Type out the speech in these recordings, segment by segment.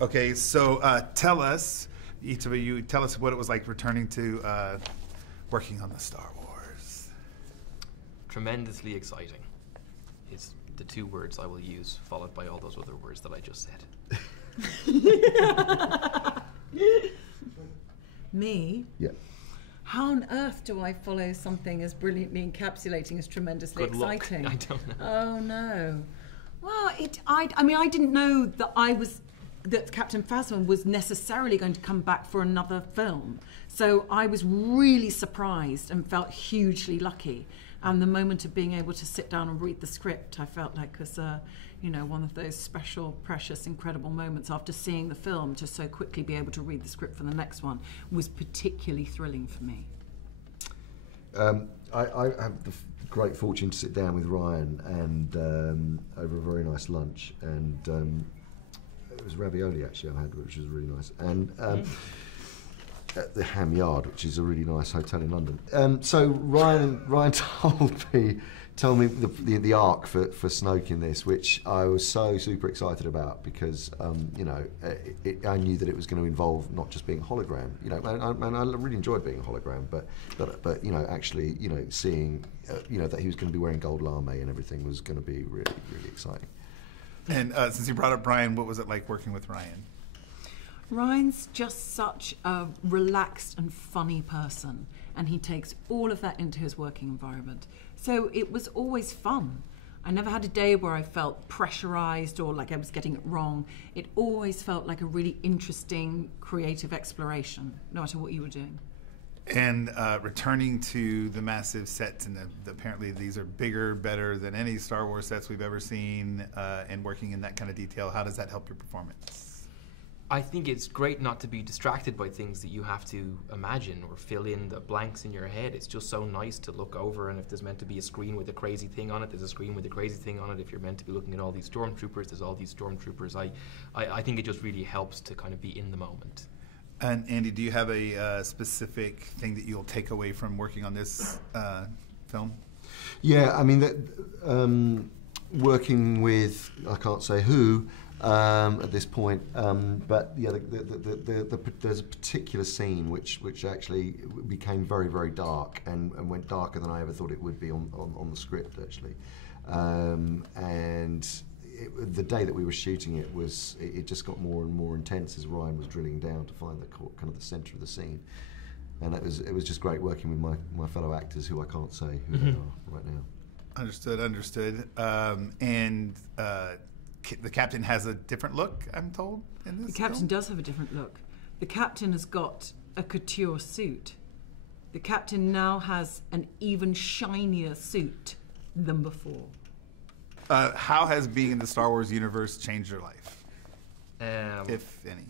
Okay, so tell us, each of you, tell us what it was like returning to working on the Star Wars. Tremendously exciting is the 2 words I will use, followed by all those other words that I just said. Me? Yeah. How on earth do I follow something as brilliantly encapsulating as tremendously exciting? I don't know. Oh no. Well, I didn't know that Captain Phasma was necessarily going to come back for another film. So I was really surprised and felt hugely lucky. And the moment of being able to sit down and read the script, I felt like was one of those special, precious, incredible moments after seeing the film, to so quickly be able to read the script for the next one was particularly thrilling for me. I have the great fortune to sit down with Rian and over a very nice lunch, and it was ravioli actually I had, which was really nice, and at the Ham Yard, which is a really nice hotel in London. So Rian told me the arc for Snoke in this, which I was so super excited about because I knew that it was going to involve not just being a hologram, and I really enjoyed being a hologram, but actually seeing that he was going to be wearing gold lame and everything was going to be really, really exciting. And since you brought up Ryan, what was it like working with Ryan? Ryan's just such a relaxed and funny person, and he takes all of that into his working environment. So it was always fun. I never had a day where I felt pressurized or like I was getting it wrong. It always felt like a really interesting, creative exploration, no matter what you were doing. And returning to the massive sets, and apparently these are bigger, better than any Star Wars sets we've ever seen, and working in that kind of detail, how does that help your performance? I think it's great not to be distracted by things that you have to imagine or fill in the blanks in your head. It's just so nice to look over, and if there's meant to be a screen with a crazy thing on it, there's a screen with a crazy thing on it. If you're meant to be looking at all these stormtroopers, there's all these stormtroopers. I think it just really helps to kind of be in the moment. And Andy, do you have a specific thing that you'll take away from working on this film? Yeah, I mean, working with, I can't say who, at this point, but yeah, there's a particular scene which actually became very, very dark and went darker than I ever thought it would be on the script actually, and the day that we were shooting it just got more and more intense as Rian was drilling down to find the kind of the centre of the scene, and it was just great working with my fellow actors who I can't say who they are right now. Understood. The captain has a different look, I'm told, in this The captain film? does have a different look. The captain has got a couture suit. The captain now has an even shinier suit than before. How has being in the Star Wars universe changed your life, if any?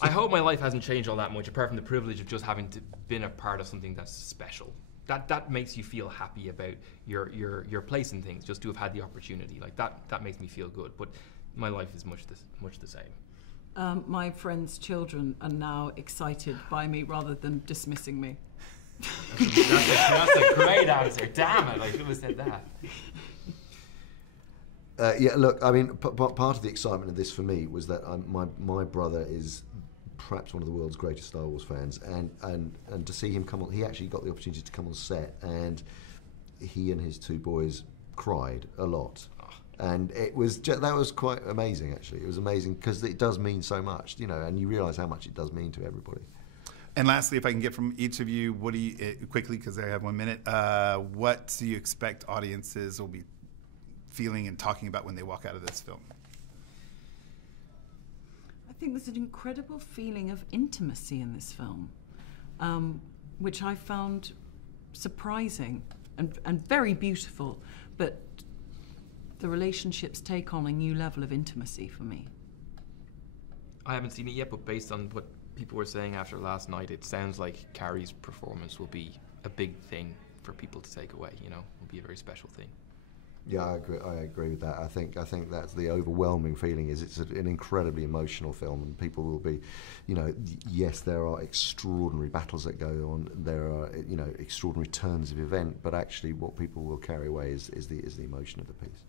I hope my life hasn't changed all that much, apart from the privilege of just having been a part of something that's special. That makes you feel happy about your place in things, just to have had the opportunity. Like that makes me feel good. But my life is much the same. My friends' children are now excited by me rather than dismissing me. That's a great answer. Damn it, I should have said that. Yeah, look, I mean, part of the excitement of this for me was that my brother is perhaps one of the world's greatest Star Wars fans, and to see him come on, he actually got the opportunity to come on set, and he and his 2 boys cried a lot. And that was quite amazing, actually. It was amazing because it does mean so much, and you realise how much it does mean to everybody. And lastly, if I can get from each of you, what do you, quickly, because I have 1 minute, what do you expect audiences will be feeling and talking about when they walk out of this film? I think there's an incredible feeling of intimacy in this film, which I found surprising and very beautiful, but the relationships take on a new level of intimacy for me. I haven't seen it yet, but based on what people were saying after last night, it sounds like Carrie's performance will be a big thing for people to take away, will be a very special thing. Yeah, I agree with that. I think that's the overwhelming feeling. It's an incredibly emotional film, and people will be, yes, there are extraordinary battles that go on. There are, extraordinary turns of event, but actually, what people will carry away is the emotion of the piece.